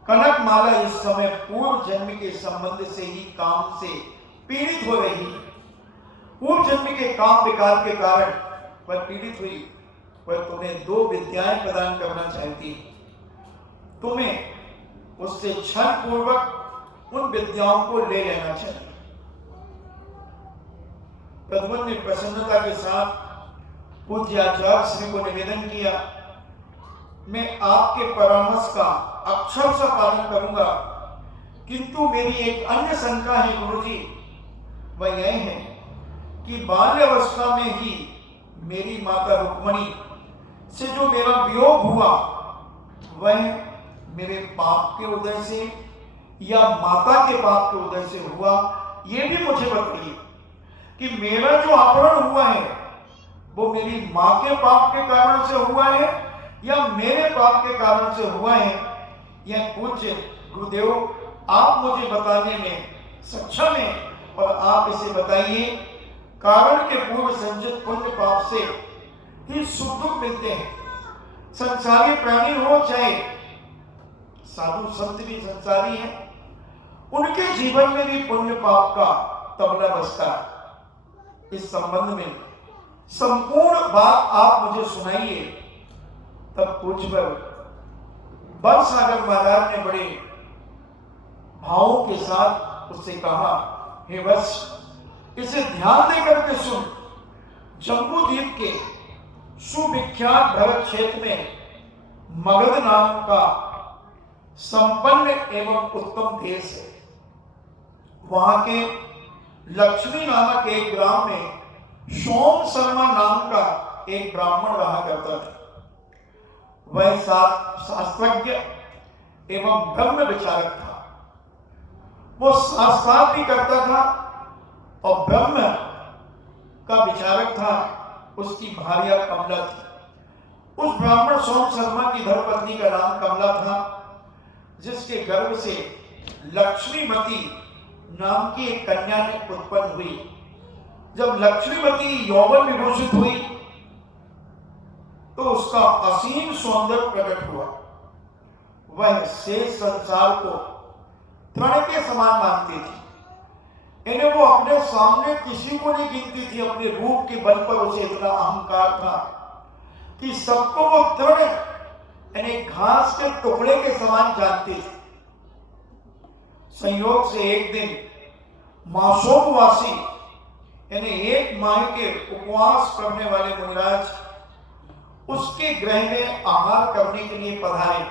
कनकमाला इस समय पूर्व जन्म के संबंध से ही काम से पीड़ित हो रही। पूर्व जन्म के काम विकार के कारण वह पीड़ित हुई। वह तुम्हें 2 विद्याएं प्रदान करना चाहती। तुम्हें उससे क्षण पूर्वक उन विद्याओं को ले लेना चाहिए। प्रद्युम्न ने प्रसन्नता के साथ पूज्य आचार्य श्री को निवेदन किया, मैं आपके परामर्श का अक्षर से पालन करूंगा, किंतु मेरी एक अन्य शंका है गुरुजी। वह यह है कि बाल्यावस्था में ही मेरी माता रुक्मणी से जो मेरा वियोग हुआ, वह मेरे पाप के उदय से या माता के पाप के उदय से हुआ, यह भी मुझे बताइए कि मेरा जो अपहरण हुआ है वो मेरी मां के पाप के कारण से हुआ है या मेरे पाप के कारण से हुआ है। यह पूज्य गुरुदेव आप मुझे बताने में सक्षम हैं और आप इसे बताइए। कारण के पूर्व संचित पुण्य पाप से ही सुख दुख मिलते हैं। संसारी प्राणी हो चाहे साधु संत भी संसारी हैं, उनके जीवन में भी पुण्य पाप का तबला बजता है। इस संबंध में संपूर्ण बात आप मुझे सुनाइए। तब पूज्य बलसागर महाराज ने बड़े भावों के साथ उससे कहा, हे वत्स, इसे ध्यान देकर के सुन। जम्बू द्वीप के सुविख्यात भरत क्षेत्र में मगध नाम का संपन्न एवं उत्तम देश है। वहां के लक्ष्मी नामक एक ग्राम में सोम शर्मा नाम का एक ब्राह्मण रहा करता था। वह शास्त्रज्ञ एवं ब्रह्म विचारक था। वो शास्त्रार्थ भी करता था और ब्रह्म का विचारक था। उसकी भार्या कमला थी। उस ब्राह्मण सोम शर्मा की धर्मपत्नी का नाम कमला था, जिसके गर्भ से लक्ष्मीमती नाम की एक कन्या उत्पन्न हुई। जब लक्ष्मीमती यौवन विभूषित हुई तो उसका असीम सौंदर्य प्रकट हुआ। वह शेष संसार को तृण के समान मानती थी। इन्हें वो अपने सामने किसी को नहीं गिनती थी। अपने रूप के बल पर उसे इतना अहंकार था कि सबको वो तृण यानी घास के टुकड़े के समान जानती थी। संयोग से एक दिन मासोमवासी यानी 1 माह के उपवास करने वाले मुनिराज उसके गृह में आहार करने के लिए पधारे।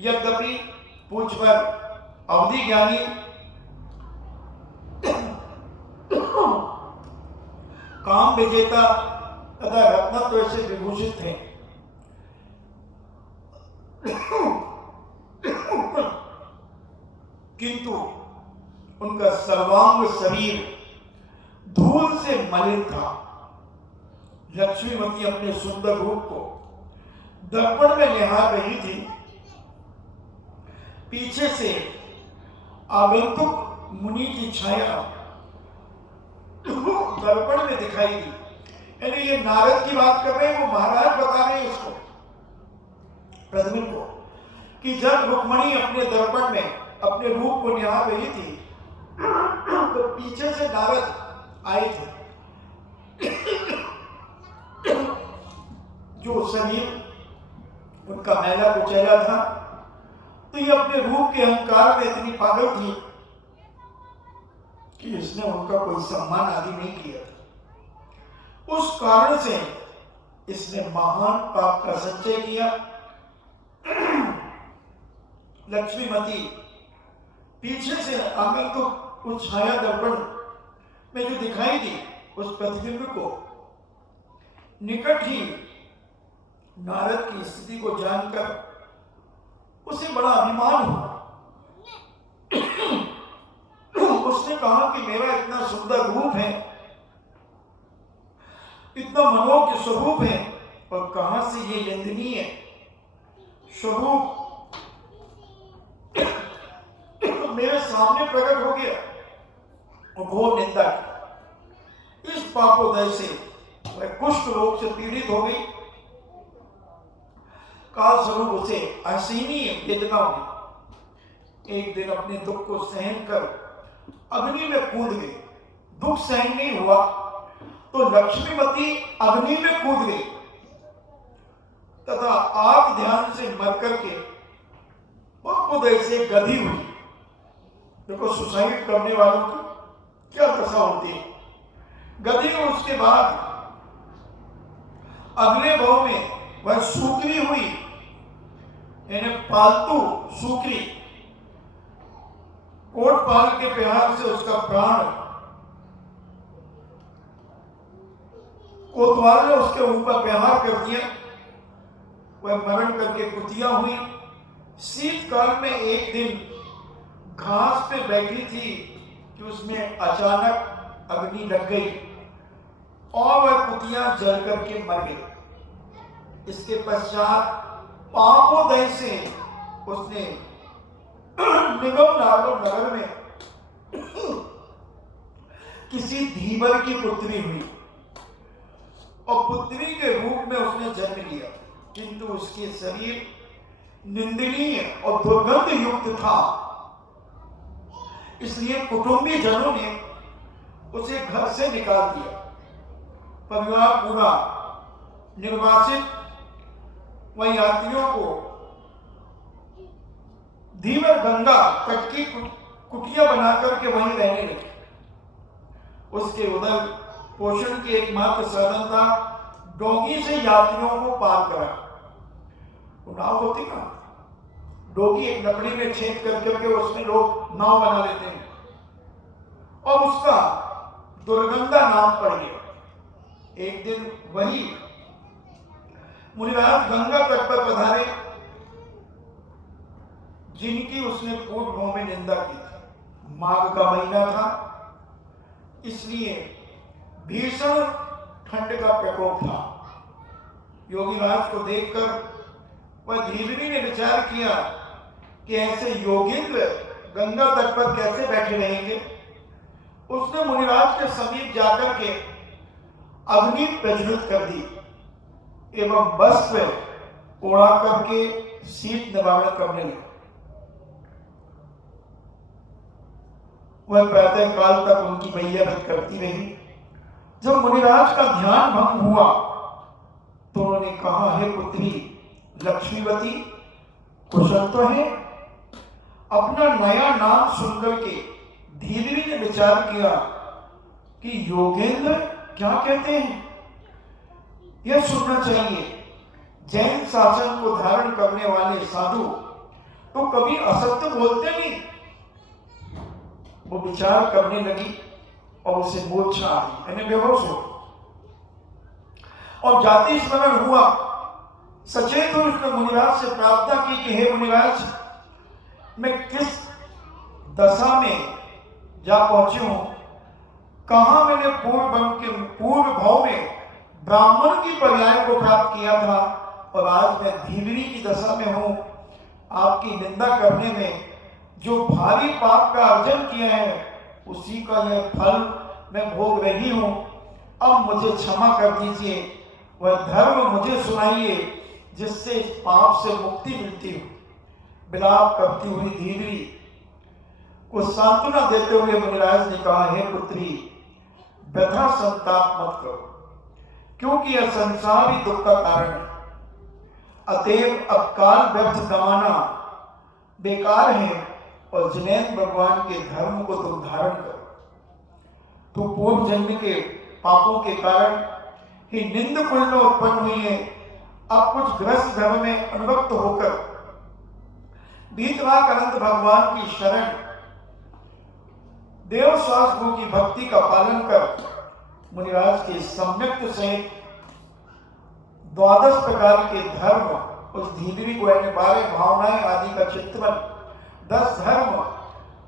यद्यपि पूज्य अवधि ज्ञानी काम विजेता तथा रत्नत्व से विभूषित थे, किंतु उनका सर्वांग शरीर धूल से मलिन था। लक्ष्मीवती अपने सुंदर रूप को दर्पण में निहार रही थी। पीछे से आगंतुक मुनि की छाया दर्पण में दिखाई दी। यानी ये नारद की बात कर रहे हैं, वो महाराज बता रहे हैं इसको प्रद्युम्न को कि जब रुक्मणी अपने दर्पण में अपने रूप को निहार रही थी तो पीछे से नारद आए थे। जो शरीर उनका मैला कुचैला था, तो ये अपने रूप के अहंकार में इतनी पागल थी कि इसने उनका कोई सम्मान आदि नहीं किया था। उस कारण से इसने महान पाप का संचय किया। लक्ष्मीमती पीछे से आकर तो उस छाया दर्पण में जो दिखाई दी, उस प्रतिबिंब को निकट ही नारद की स्थिति को जानकर उसे बड़ा अभिमान हुआ। उसने कहा कि मेरा इतना सुंदर रूप है, इतना मनोज्ञ स्वरूप है, और कहां से ये निंदनीय स्वरूप मेरे सामने प्रकट हो गया और घोर निंदा की। इस पापोदय से वह कुष्ठ रोग से पीड़ित हो गई। काल स्वरूप उसे असीमी वेदना हुई। एक दिन अपने दुख को सहन कर अग्नि में कूद गई। दुख सहन नहीं हुआ तो लक्ष्मीवती अग्नि में कूद गई तथा आग ध्यान से मर करके खुद ऐसे गधी हुई। देखो सुसाइड करने वालों की क्या दशा होती है। गधी हुई, उसके बाद अगले भाव में वह सूकरी हुई, यानी पालतू सूकरी। कोटपाल के प्रहार से उसका प्राण, कोतवाल ने उसके ऊपर प्रहार कर दिया, वह मरण करके कुतिया हुई। शीतकाल में एक दिन घास पे बैठी थी कि उसमें अचानक अग्नि लग गई और वह कुतिया जल करके मर गई। इसके पश्चात पापोदय से उसने निगम नागर नगर में किसी धीवर की पुत्री हुई और पुत्री के रूप में उसने जन्म लिया, किंतु उसके शरीर निंदनीय और दुर्गंध युक्त था। इसलिए कुटुंबी जनों ने उसे घर से निकाल दिया। परिवार पूरा निर्वासित व यात्रियों को धीवर गंगा तट की कुटिया बनाकर के वहीं रहने लगे। उसके उधर पोषण की एकमात्र साधन था डोगी से यात्रियों को पार करा। नाव होती ना, डोगी एक लकड़ी में छेद करके उसमें लोग नाव बना लेते हैं और उसका दुर्गंधा नाम पड़ गया। एक दिन वही मुनिराज गंगा तट पर पधारे जिनकी उसने पूर्व में निंदा की थी। माघ का महीना था, इसलिए भीषण ठंड का प्रकोप था। योगीराज को देखकर वह धीवरी ने विचार किया कि ऐसे योगींद्र गंगा तट पर कैसे बैठे रहेंगे। उसने मुनिराज के समीप जाकर के अग्नि प्रज्वलित कर दी एवं वस्त्र ओढ़ा करके शीत निवारण करने लगे। वह प्रातः काल तक उनकी मैया करती रही। जब मुनिराज का ध्यान भंग हुआ तो उन्होंने कहा, हे पुत्री लक्ष्मीवती, कुशल तो है? अपना नया नाम सुनकर के धीवरी ने विचार किया कि योगेंद्र क्या कहते हैं, यह सुनना चाहिए। जैन शासन को धारण करने वाले साधु तो कभी असत्य बोलते नहीं। वो विचार करने लगी और उसे मूर्छा आई, यानी बेहोश हो। और जाति स्मरण हुआ। सचेत हुई, उसने मुनिराज से प्रार्थना की कि हे मुनिराज, मैं किस दशा में जा पहुंची हूं, कहां मैंने पूर्व भाव में ब्राह्मण की पर्याय को प्राप्त किया था और आज मैं धीवरी की दशा में हूं। आपकी निंदा करने में जो भारी पाप का अर्जन किया है उसी का यह फल मैं भोग रही हूं। अब मुझे क्षमा कर दीजिए, वह धर्म मुझे सुनाइए जिससे इस पाप से मुक्ति मिलती हो। विलाप करती हुई धीवरी को सांत्वना देते हुए मुनिराज ने कहा, हे पुत्री, व्यथा संताप मत करो, क्योंकि यह संसार ही दुख का कारण है। अतएव अब काल व्यर्थ गंवाना बेकार है और जिनेंद्र भगवान के धर्म को तुम धारण करो। तो पूर्व जन्म के पापों के कारण ही निंद कुल उत्पन्न हुई है। अब कुछ ग्रस्त धर्म में अनुरक्त होकर बीतवाक अनंत भगवान की शरण, देव शास्त्र गुरु की भक्ति का पालन कर मुनिराज के सम्यक सहित 12 प्रकार के धर्म उस धीवरी को, यानी 12 भावनाएं आदि का चिंतन, 10 धर्म,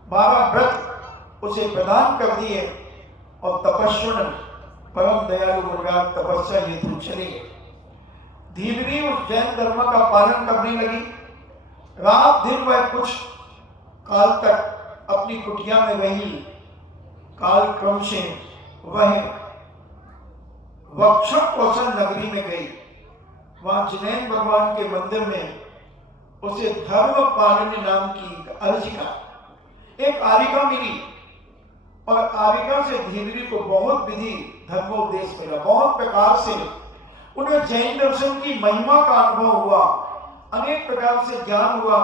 12 व्रत उसे प्रदान कर दिए और तपस्वन परम दयालु मुनिराज तपस्या हेतु चले। धीवरी उस जैन धर्म का पालन करने लगी। रात दिन वह कुछ काल तक अपनी कुटिया में रही। काल क्रम से वह वक्षकोशन नगरी में गई। वहां जिनेन भगवान के मंदिर में उसे धर्म पालनी नाम की अर्जिका, एक आरिका मिली, और आरिका से धीवरी को बहुत विधि धर्मोपदेश मिला, बहुत प्रकार से उन्हें जैन दर्शन की महिमा का अनुभव हुआ, अनेक प्रकार से ज्ञान हुआ।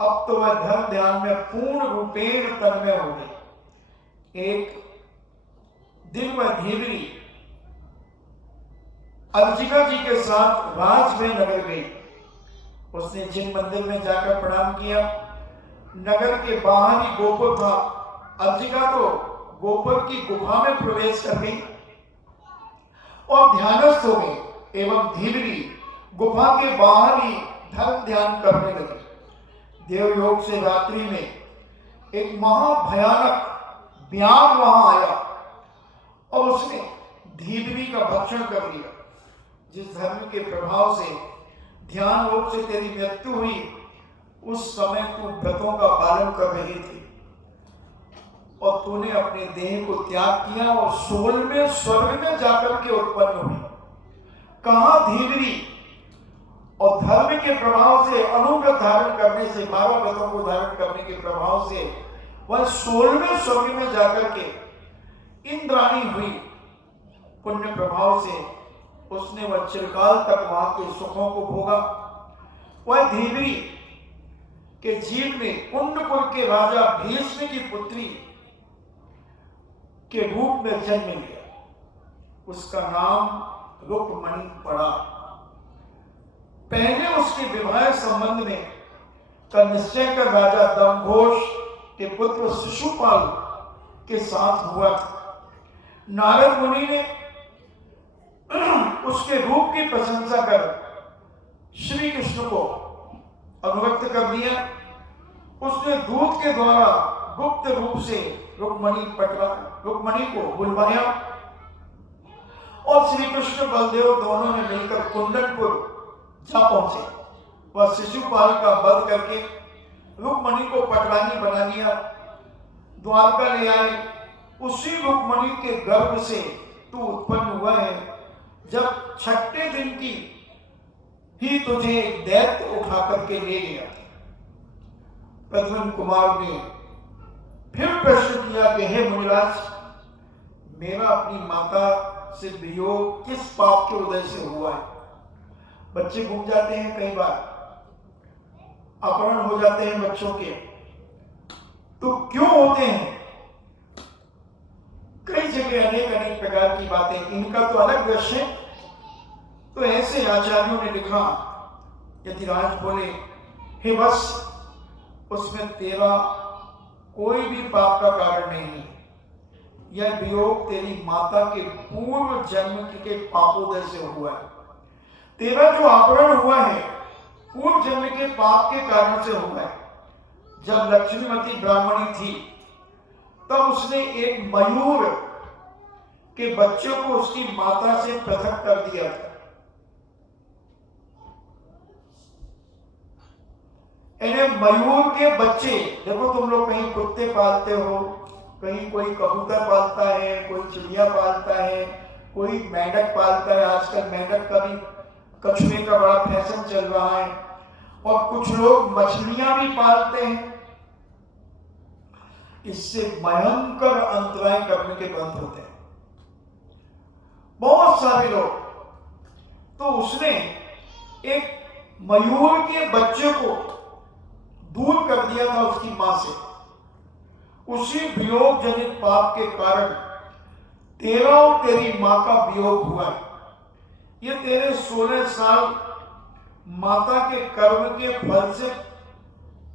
अब तो वह धर्म ध्यान में पूर्ण रूपेण तन्मय हो गई। एक दिन वह धीवरी अर्जिका जी के साथ राजमहल नगर गई। उसने जिन मंदिर में जाकर प्रणाम किया, नगर के बाहर ही गोपुर था। अर्जिका तो गोपुर की गुफा में प्रवेश कर गई और ध्यानस्थ हो गई, एवं धीवरी गुफा के बाहर ही धर्म ध्यान करने लगी। देवयोग से रात्रि में एक महाभयानक व्याघ्र वहां आया और उसने धीवरी का भक्षण कर लिया। जिस धर्म के प्रभाव से ध्यान योग से तेरी मृत्यु हुई, उस समय तू व्रतों का पालन कर रही थी और तूने अपने देह को त्याग किया और 16वें स्वर्ग में जाकर के उत्पन्न हुई। कहां धीवरी और धर्म के प्रभाव से अनुव्रत धारण करने से, 12 व्रतों को धारण करने के प्रभाव से वह 16वें स्वर्ग में जाकर के इंद्राणी हुई। पुण्य प्रभाव से उसने वह चिरकाल तक वहां के सुखों को भोगा। वह धीवरी के जीव में कुंडपुर के राजा भीष्म की पुत्री के रूप में जन्म लिया। उसका नाम रुक्मणी पड़ा। पहले उसके विवाह संबंध में का निश्चय कर राजा दमघोष के पुत्र शिशुपाल के साथ हुआ था। नारद मुनि ने उसके रूप की प्रशंसा कर श्री कृष्ण को अनुरक्त कर दिया। उसने दूत के द्वारा गुप्त रूप से रुक्मणी को बुलवाया और श्री कृष्ण बलदेव दोनों ने मिलकर कुंदनपुर जा पहुंचे। वह शिशुपाल का वध करके रुक्मणी को पटरानी बना लिया, द्वारका ले आए। उसी रुक्मणी के गर्भ से तू उत्पन्न हुआ है। जब 6ठे दिन की ही तुझे दैत्य उठा करके ले गया। प्रद्युम्न कुमार ने फिर प्रश्न किया कि हे मुनिराज, मेरा अपनी माता से वियोग किस पाप के उदय से हुआ है? बच्चे घूम जाते हैं, कई बार अपहरण हो जाते हैं बच्चों के, तो क्यों होते हैं? कई जगह अनेक अनेक प्रकार की बातें, इनका तो अलग दृश्य। तो ऐसे आचार्यों ने लिखा, यतिराज बोले, हे बस, उसमें तेरा कोई भी पाप का कारण नहीं। यह वियोग तेरी माता के पूर्व जन्म के पापोदय से हुआ है। तेरा जो अपहरण हुआ है पूर्व जन्म के पाप के कारण से हुआ है। जब लक्ष्मीमती ब्राह्मणी थी तब उसने एक मयूर के बच्चे को उसकी माता से पृथक कर दिया था। इन्हें मयूर के बच्चे, देखो तुम लोग कहीं कुत्ते पालते हो, कहीं कोई कबूतर पालता है, कोई चिड़िया पालता है, कोई मेंढक पालता है। आजकल मेंढक का भी, कछुए का बड़ा फैशन चल रहा है, और कुछ लोग मछलियां भी पालते हैं। इससे भयंकर अंतराय करने के बंद होते हैं बहुत सारे लोग। तो उसने एक मयूर के बच्चे को दूर कर दिया था उसकी मां से। उसी वियोग जनित पाप के कारण तेरा और तेरी मां का वियोग हुआ है। ये तेरे 16 साल माता के कर्म के फल से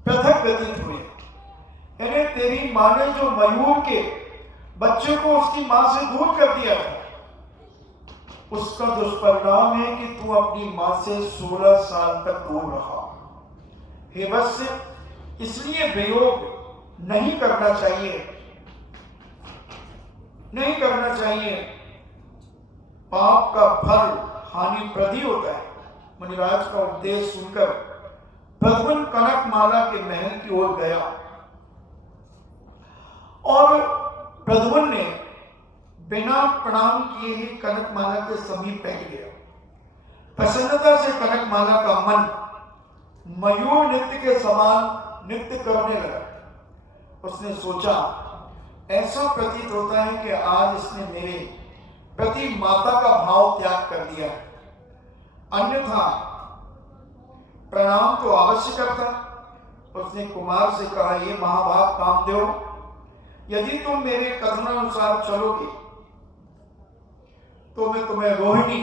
पृथक व्यतीत हुए। यानी तेरी मां ने जो मयूर के बच्चे को उसकी मां से दूर कर दिया था, उसका दुष्परिणाम है कि तू अपनी मां से 16 साल तक दूर रहा। हे वत्स, इसलिए वियोग नहीं करना चाहिए, नहीं करना चाहिए। पाप का फल हानिप्रद होता है। मुनिराज का उपदेश सुनकर प्रद्युम्न कनकमाला के महल की ओर गया और प्रद्युम्न ने बिना प्रणाम किए ही कनकमाला के समीप बैठ गया। प्रसन्नता से कनकमाला का मन मयूर नृत्य के समान नृत्य करने लगा। उसने सोचा, ऐसा प्रतीत होता है कि आज इसने मेरे प्रति माता का भाव त्याग कर दिया है, अन्यथा प्रणाम तो अवश्य करता। उसने कुमार से कहा, ये महाभाग कामदेव, यदि तुम मेरे कथनानुसार चलोगे तो मैं तुम्हें रोहिणी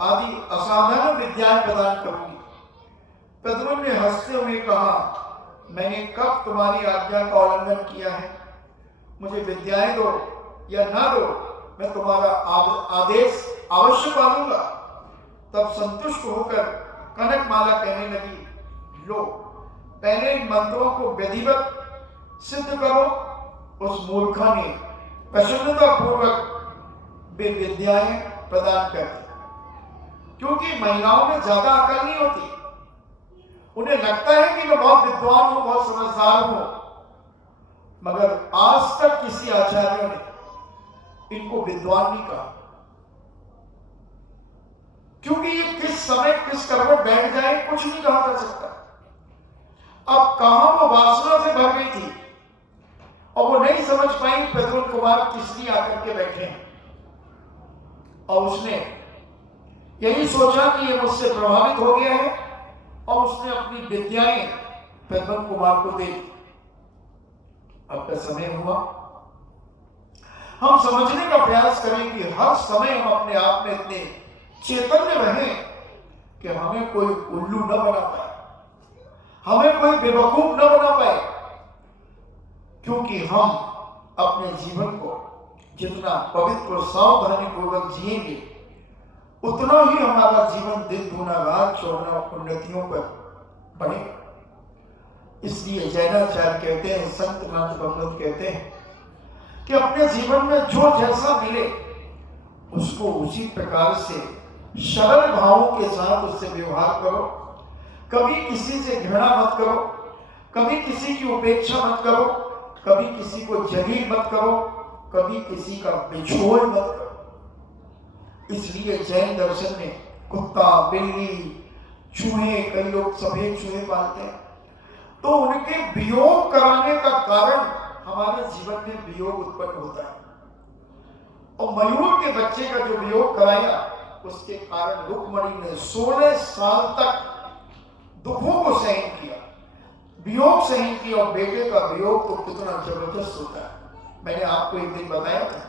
आदि असाधारण विद्याएं प्रदान करूंगी। प्रद्युम्न ने हंसते हुए कहा, मैंने कब तुम्हारी आज्ञा का उल्लंघन किया है? मुझे विद्याएं दो या ना दो, मैं तुम्हारा आदेश अवश्य पालूंगा। तब संतुष्ट होकर कनकमाला कहने लगी, लो पहले इन मंत्रों को विधिवत सिद्ध करो। उस मूर्खा ने प्रसन्नता पूर्वक वे विद्याएं प्रदान कर दी, क्योंकि महिलाओं में ज्यादा अकल नहीं होती। उन्हें लगता है कि मैं बहुत विद्वान हूं, बहुत समझदार हूं, मगर आज तक किसी आचार्य ने इनको विद्वान नहीं कहा, क्योंकि ये किस समय किस करवट बैठ जाए कुछ नहीं कहा जा सकता। अब कहां वो वासना से भर गई थी और वो नहीं समझ पाई प्रद्युम्न कुमार किस लिए आकर के बैठे हैं, और उसने यही सोचा कि ये मुझसे प्रभावित हो गया है, और उसने अपनी विद्याएं प्रद्युम्न कुमार को दे दी। अब का समय हुआ, हम समझने का प्रयास करें कि हर समय हम अपने आप में इतने चैतन्य रहें कि हमें कोई उल्लू न बना पाए, हमें कोई बेवकूफ न बना पाए, क्योंकि हम अपने जीवन को जितना पवित्र और सावधानी पूर्वक जिएंगे, उतना ही हमारा जीवन दिन गुना रात चौगुना उन्नतियों पर बढ़ेगा। इसलिए जैनाचार्य कहते हैं, संत नाथ भगवत कहते हैं कि अपने जीवन में जो जैसा मिले उसको उसी प्रकार से सरल भावों के साथ उससे व्यवहार करो। कभी किसी से घृणा मत करो, कभी किसी की उपेक्षा मत करो, कभी किसी को जलील मत करो, कभी किसी का बिछोड़ मत करो। इसलिए जैन दर्शन में कुत्ता, बिल्ली, चूहे, कई लोग सफेद चूहे पालते हैं, तो उनके वियोग कराने का कारण हमारे जीवन में वियोग उत्पन्न होता है। और मयूर के बच्चे का जो वियोग कराया, उसके कारण रुक्मणी ने 16 साल तक दुखों को सहन किया, वियोग सहन किया। और बेटे का वियोग तो कितना जबरदस्त होता है। मैंने आपको एक दिन बताया था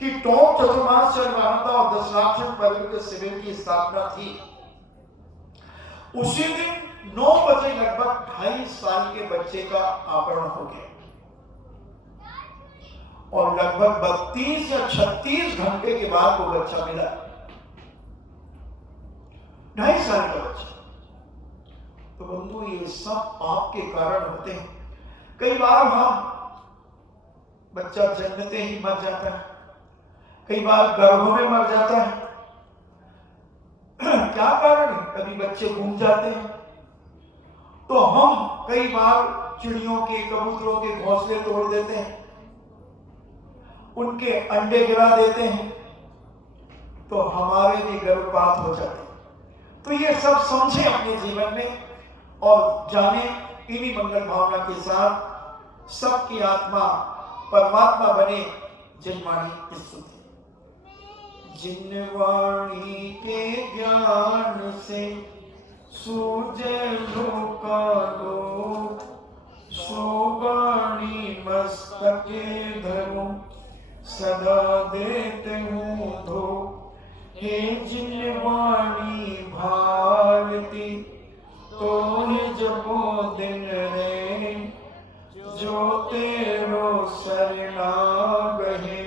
कि टोंक चतुर्मास चल रहा था और दशनाक्षर पर्व के शिविर की स्थापना थी। उसी दिन 9 बजे लगभग 2.5 साल के बच्चे का अपहरण हो गया, और लगभग 32 या 36 घंटे के बाद वो बच्चा मिला। 2.5 साल का बच्चा। तो बंधु, ये सब पाप के कारण होते हैं। कई बार हम बच्चा जन्मते ही मर जाता है, कई बार गर्भ में मर जाता है। क्या कारण है? कभी बच्चे घूम जाते हैं, तो हम कई बार चिड़ियों के, कबूतरों के घोंसले तोड़ देते हैं, उनके अंडे गिरा देते हैं, तो हमारे भी गर्भपात हो जाते हैं। तो ये सब समझे अपने जीवन में और जाने, इन्हीं मंगल भावना के साथ सबकी आत्मा परमात्मा बने। जिनवाणी स्तुति। जिनवाणी के ज्ञान से सूझे लोकालो, सोवाणी मस्तके धरूं, सदा देते हूँ धो। हे जिनवाणी भारती, तो ही जपो दिन रे, जो तेरो शरणागहे,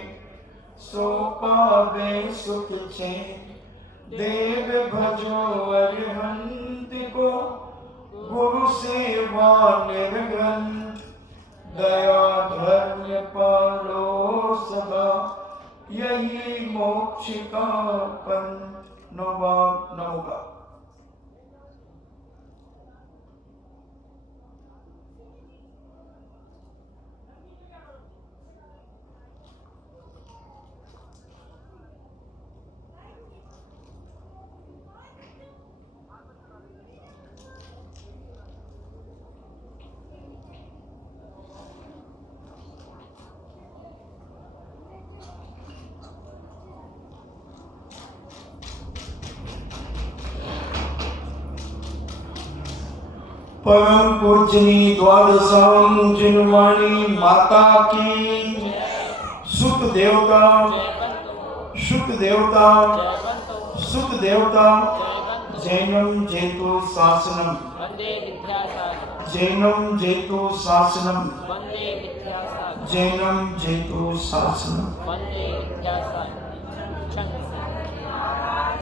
सो पावे सुख चैन। देव भजो अरिहंत को, गुरु सेवा निर्ग्रंथ। दया धर्म पालो सदा, यही मोक्ष का पंथ। नमोगा। परम पूजनी द्वादशां जिनवाणी माता की सुत देवता सुत देवता सुत देवता जैनम जेतु शासनम वंदे विद्यासागर जैनम जेतु शासनम वंदे विद्यासागर जैनम जेतु शासनम वंदे विद्यासागर